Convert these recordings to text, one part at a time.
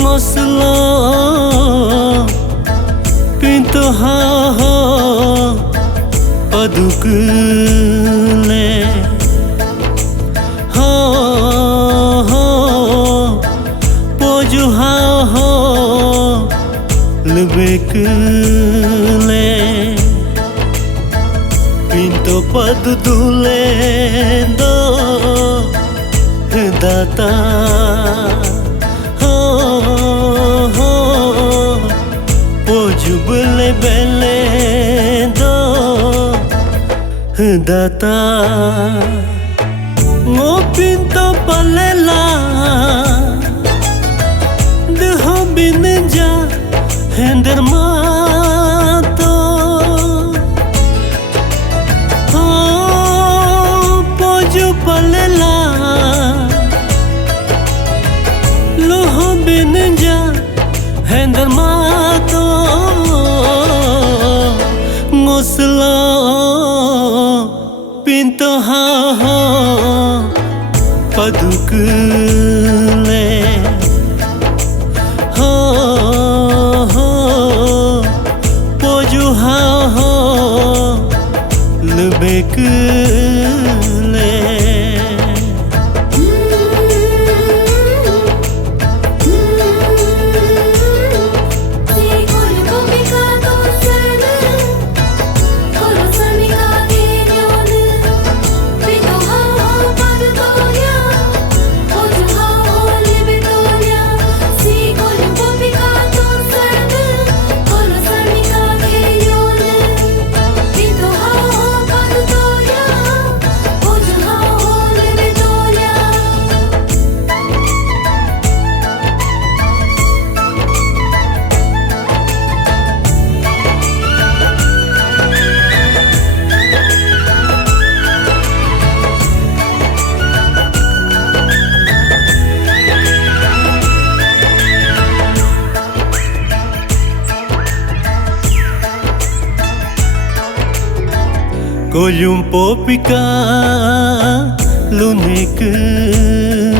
ngoslo pinto ha padukle ho poju ha lebekle pinto padudule do data poju bele bele do data ngo pinto palela de binja hender mato poju palela loho binja hender mato ngoslo pinto ha padukle ho poju ha lebekle Kolyum popika lunek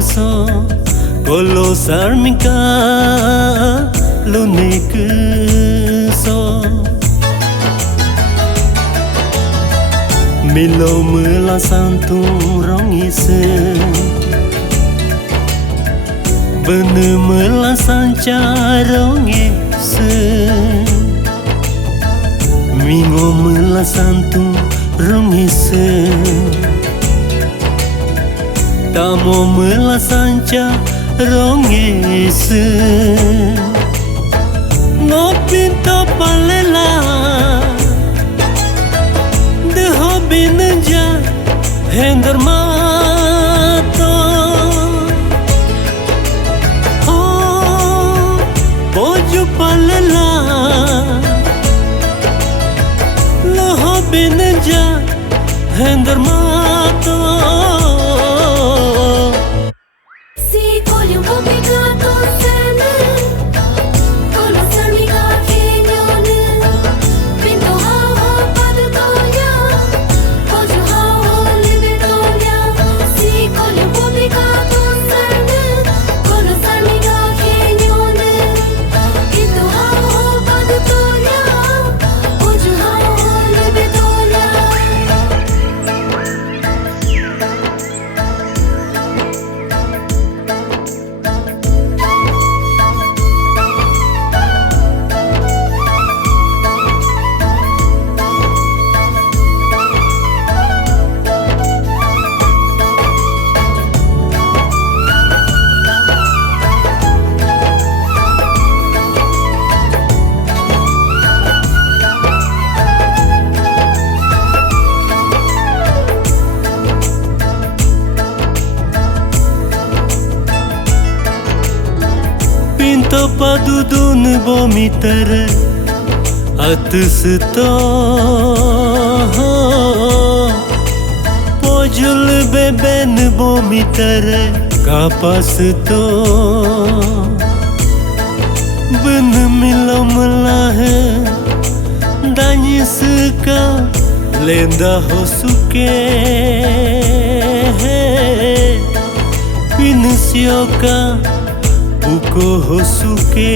so kolo sarmika lunek so milo mela santu rong ise bene mela sanca rong ise mingo mela santu rungise tamo mela sanca rungise no pinto palela de hobinja hender mato poju palela binja hender mato si kolyum popika to sene kolo sarmika kenyone pinto ha padutoya poju ha libetoya si kolyum popika to sene kolo sarmika kenyone pinto ha padutoya poju ha pinto padudun bomitere atusito pojul beben bomitere kapasto ben milam lahe dany suka lenda hosuke Pinusioka buko hosuke